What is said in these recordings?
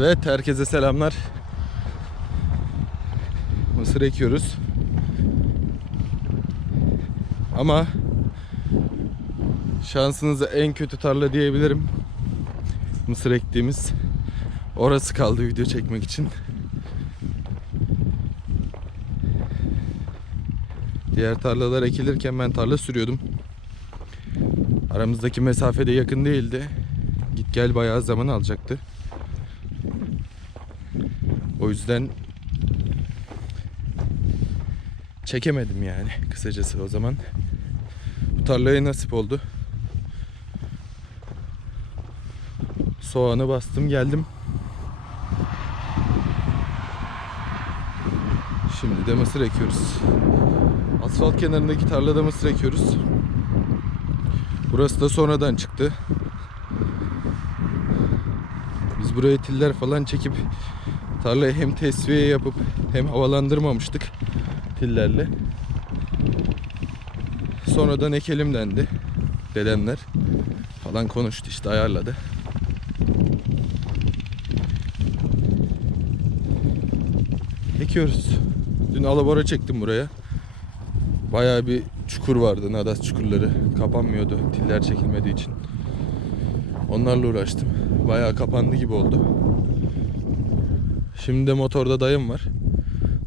Evet, herkese selamlar. Mısır ekiyoruz. Ama şansınıza en kötü tarla diyebilirim. Mısır ektiğimiz. Orası kaldı video çekmek için. Diğer tarlalar ekilirken ben tarla sürüyordum. Aramızdaki mesafe de yakın değildi. Git gel bayağı zaman alacaktı. O yüzden çekemedim yani kısacası o zaman. Bu tarlaya nasip oldu. Soğanı bastım geldim. Şimdi de mısır ekiyoruz. Asfalt kenarındaki tarlada mısır ekiyoruz. Burası da sonradan çıktı. Biz buraya tiller falan çekip tarlayı hem tesviye yapıp hem havalandırmamıştık tillerle. Sonradan ekelim dendi. Dedemler falan konuştu işte ayarladı. Ekiyoruz. Dün alabora çektim buraya. Bayağı bir çukur vardı, nadas çukurları. Kapanmıyordu tiller çekilmediği için. Onlarla uğraştım. Bayağı kapandı gibi oldu. Şimdi de motorda dayım var.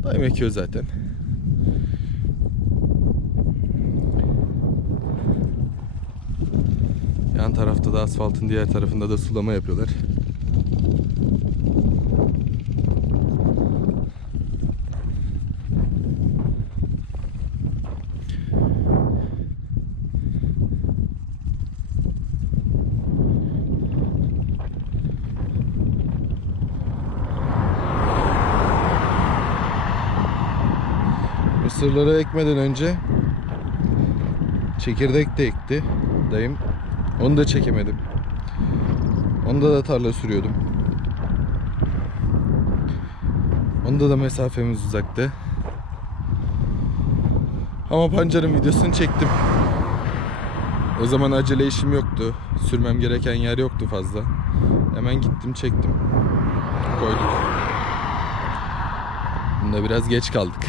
Dayım ekiyor zaten. Yan tarafta da asfaltın diğer tarafında da sulama yapıyorlar. Mısırları ekmeden önce çekirdek de ekti dayım. Onu da çekemedim. Onda da tarla sürüyordum. Onda da mesafemiz uzaktı. Ama pancarın videosunu çektim. O zaman acele işim yoktu. Sürmem gereken yer yoktu fazla. Hemen gittim çektim. Koyduk. Bunda biraz geç kaldık.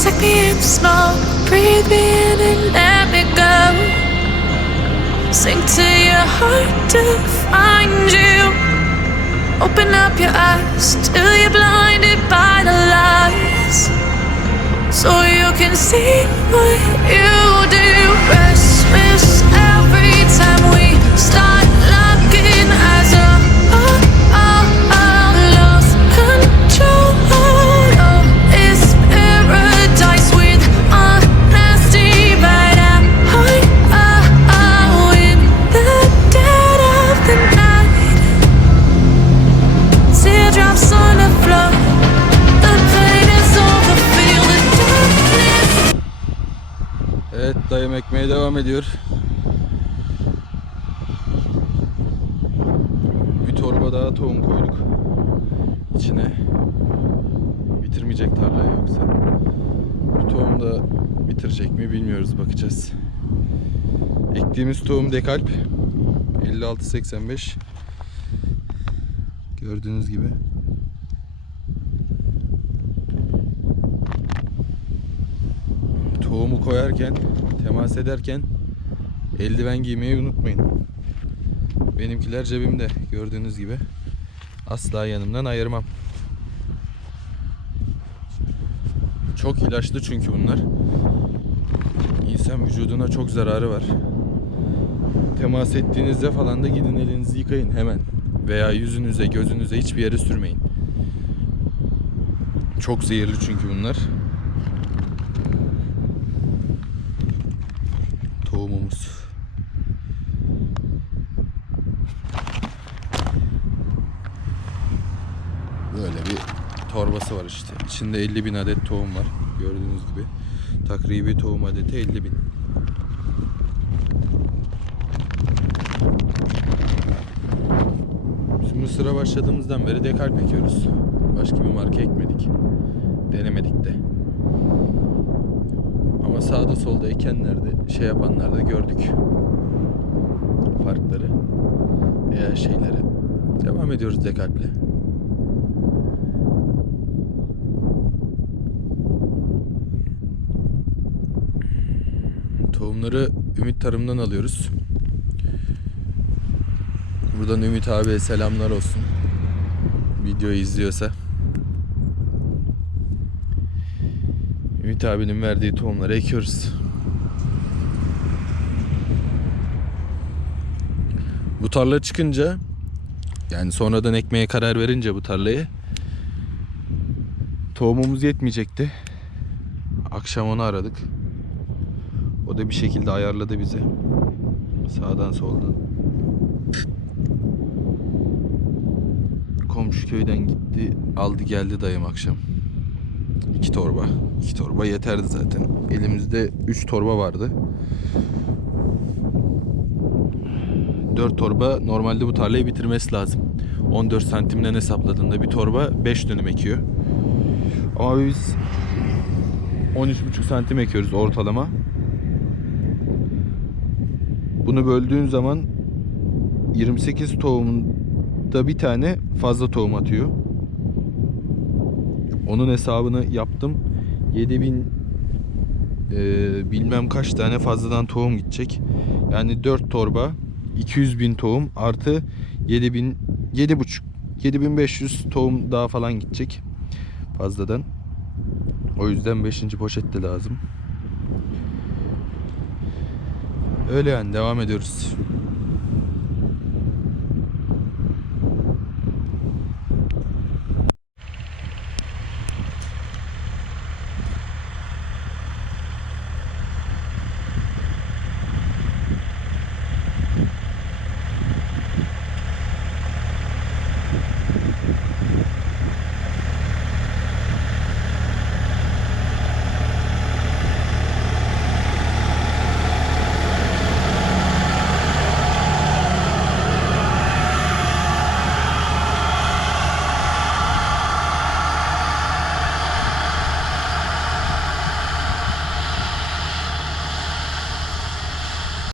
Smoke. Breathe me in and let me go. Sink to your heart to find you. Open up your eyes till you're blinded by the lies. So you can see what you do. Restless dayım ekmeğe devam ediyor. Bir torba daha tohum koyduk. İçine. Bitirmeyecek tarlayı yoksa. Bir tohum da bitirecek mi bilmiyoruz bakacağız. Ektiğimiz tohum dekalp. 56-85. Gördüğünüz gibi. Tohumu koyarken, temas ederken eldiven giymeyi unutmayın. Benimkiler cebimde gördüğünüz gibi. Asla yanımdan ayırmam. Çok ilaçlı çünkü bunlar. İnsan vücuduna çok zararı var. Temas ettiğinizde falan da gidin elinizi yıkayın hemen. Veya yüzünüze, gözünüze hiçbir yere sürmeyin. Çok zehirli çünkü bunlar. Tohumumuz. Böyle bir torbası var işte. İçinde 50 bin adet tohum var. Gördüğünüz gibi. Takribi tohum adeti 50 bin. Biz Mısır'a başladığımızdan beri dekalp ekiyoruz. Başka bir marka ekmedik. Denemedik de. Ama sağda solda ekenlerde şey yapanlarda gördük. Farkları veya şeyleri. Devam ediyoruz dekalple. Tohumları Ümit Tarım'dan alıyoruz. Buradan Ümit abiye selamlar olsun. Videoyu izliyorsa. Ümit abinin verdiği tohumları ekiyoruz. Bu tarla çıkınca yani sonradan ekmeye karar verince bu tarlayı tohumumuz yetmeyecekti. Akşam onu aradık. O da bir şekilde ayarladı bize. Sağdan soldan. Komşu köyden gitti. Aldı geldi dayım akşam. İki torba. İki torba yeterdi zaten. Elimizde üç torba vardı. Dört torba normalde bu tarlayı bitirmesi lazım. 14 santimden hesapladığında bir torba 5 dönüm ekiyor. Ama biz 13,5 santim ekiyoruz ortalama. Bunu böldüğün zaman 28 tohumda bir tane fazla tohum atıyor. Onun hesabını yaptım. 7000 e, bilmem kaç tane fazladan tohum gidecek. Yani 4 torba 200 bin tohum artı 7000 7,5 7500 tohum daha falan gidecek fazladan. O yüzden 5. poşet de lazım. Öyle yani devam ediyoruz.